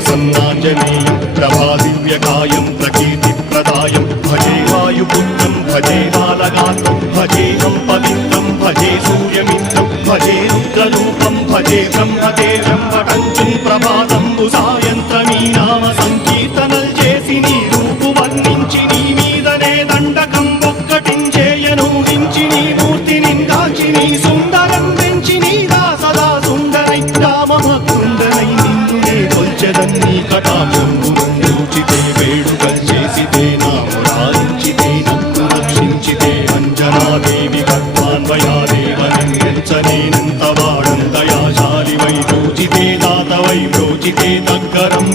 प्रसन्नाञ्जनेयं प्रभादिव्यकायं प्रकीर्तिप्रदायं भजे वायुपुत्रं भजे बालगात्रं भजेऽहं पवित्रं भजे सूर्यमित्रं भजे रुद्ररूपं भजे ब्रह्मतेजं पटञ्चं ప్రభాతంబు సాయంత్రమీ నామ సంకీర్తనల్ చేసి నీ రూపు వర్ణించి నీ మీదనే దండకం ఒక్కటించేయను హించి నీ మూర్తిని దాచి నీ సుందరం పెంచి నీ దాసదా సుందరై రామభక్తుండనై నిన్నునే కొల్చెదన్నీ కటాక్షంబు చూచితే వేడుకల్ చేసితే నామురాయించితే నన్ను రక్షించితే అంజనాదేవి గర్భాన్వయాదేవనంతవాడంతయాశాలివై చూచితే దాతవై బ్రోచితే దగ్గరం